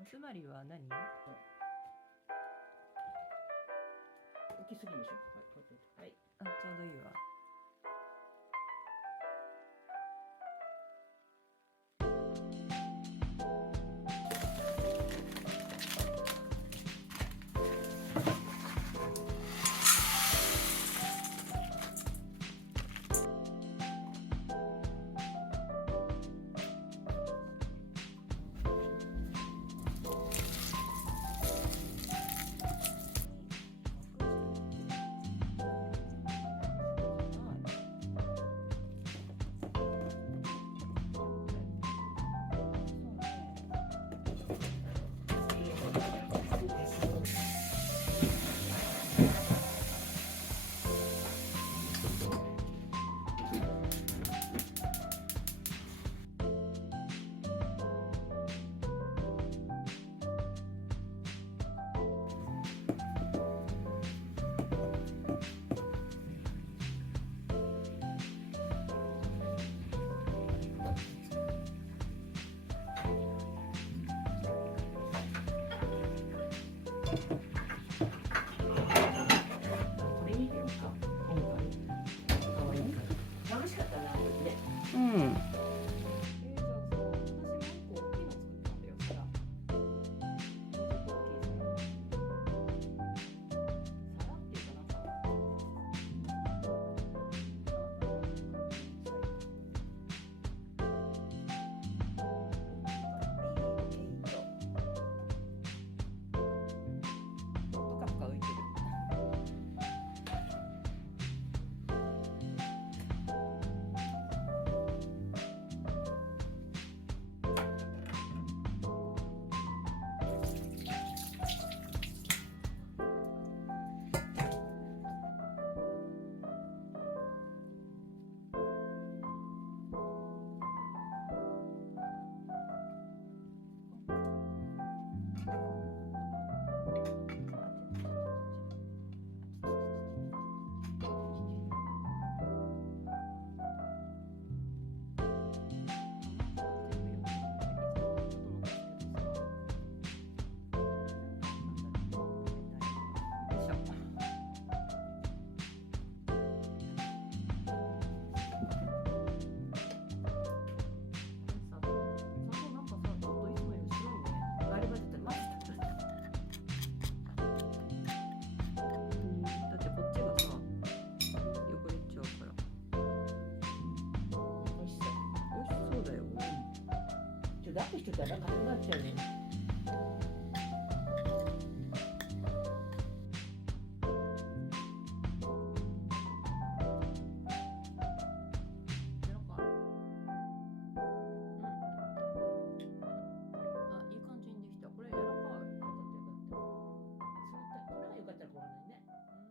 おすまりは何？大きすぎでしょ。はい、こうやって。はい。あ、ちょうどいいわ。これ見てよか。今回。可愛いから。楽しかったな、これね。うん。じゃあさ、私も一個大きいの作ったんだよ、皿。皿っていうかなんか、ぷかぷか浮いてる。だってこっちがさ、汚れちゃうから。美味しそう。美味しそうだよ。ラップしてたら硬くなっちゃうね。あ、いい感じにできた。これ柔らかい。よかったよかった。粉がよかったらこんなにね。粉がね。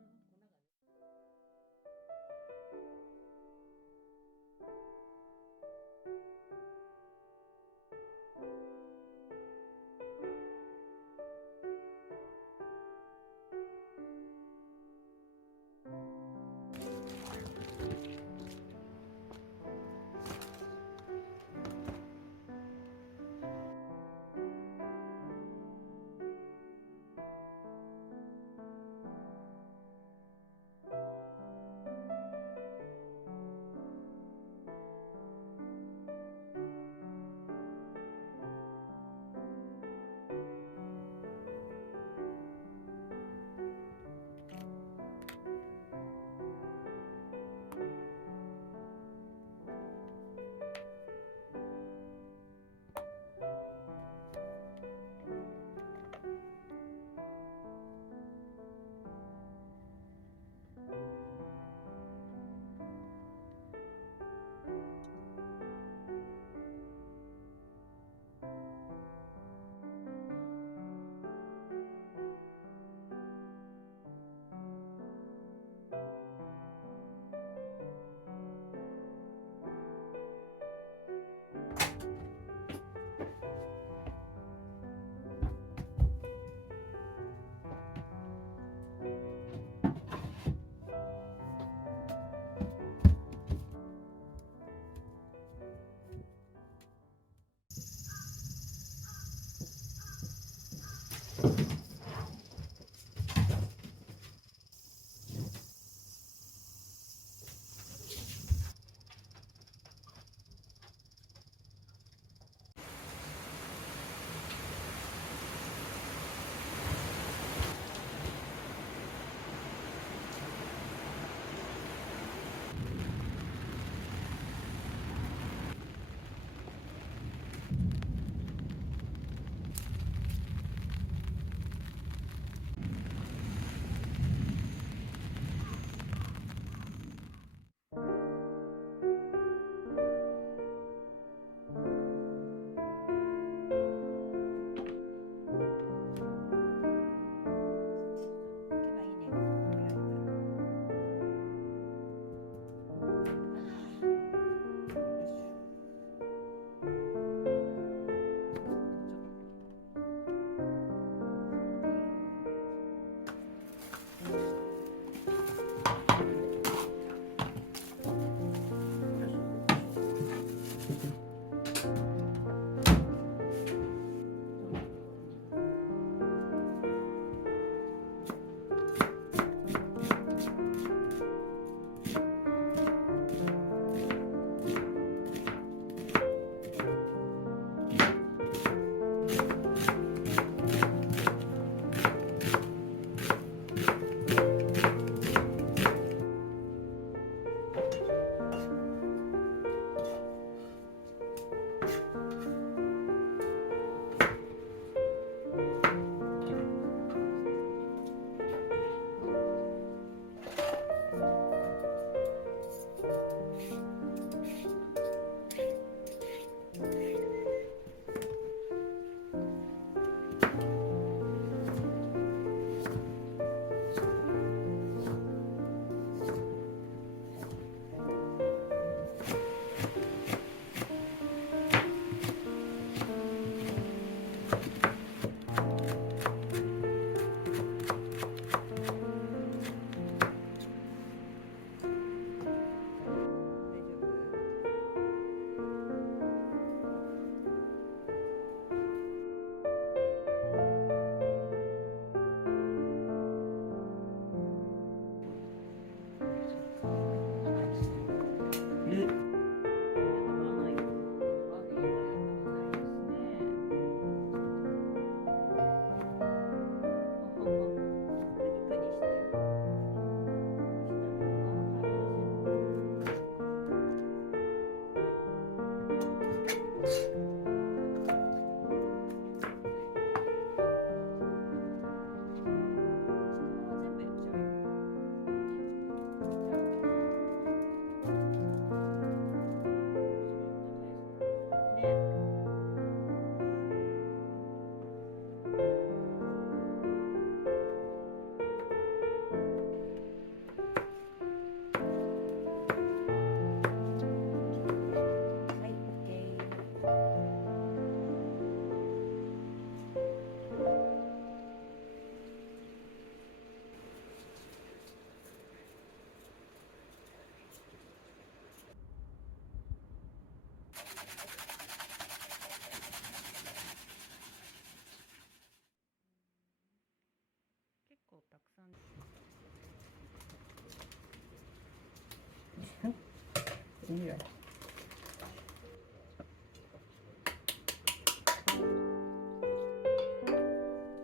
ってみよう。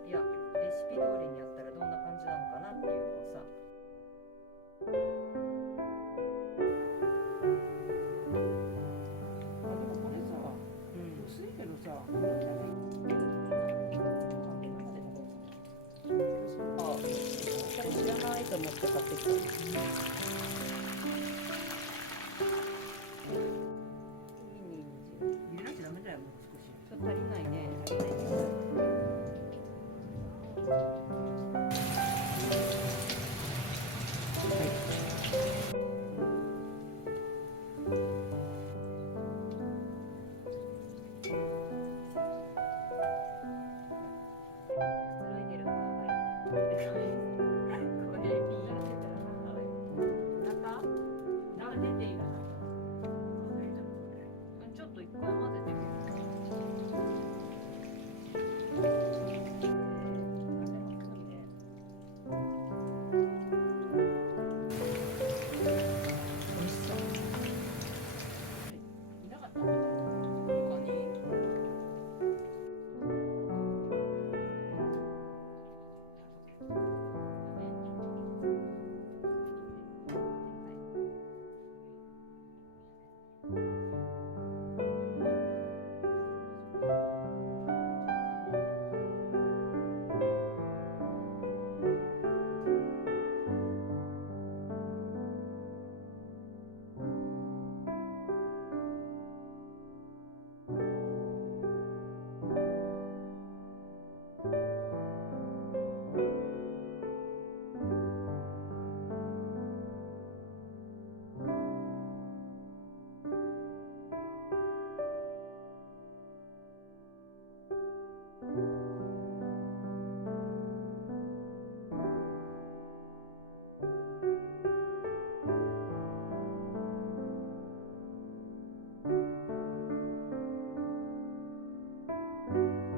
いや、レシピ通りにやったらどんな感じなのかなっていうのをさ。あ、でもこれさ、うん。薄いけどさ、なんじゃない？あ、これ知らないと思って買ってきた。入れなきゃダメだよ、もう少し。ちょっと足りないね。足りないね。くつろいでる母がいい。これいい。お腹？なんか出ているな。ちょっと一回混ぜてみる。いなかったの？他に？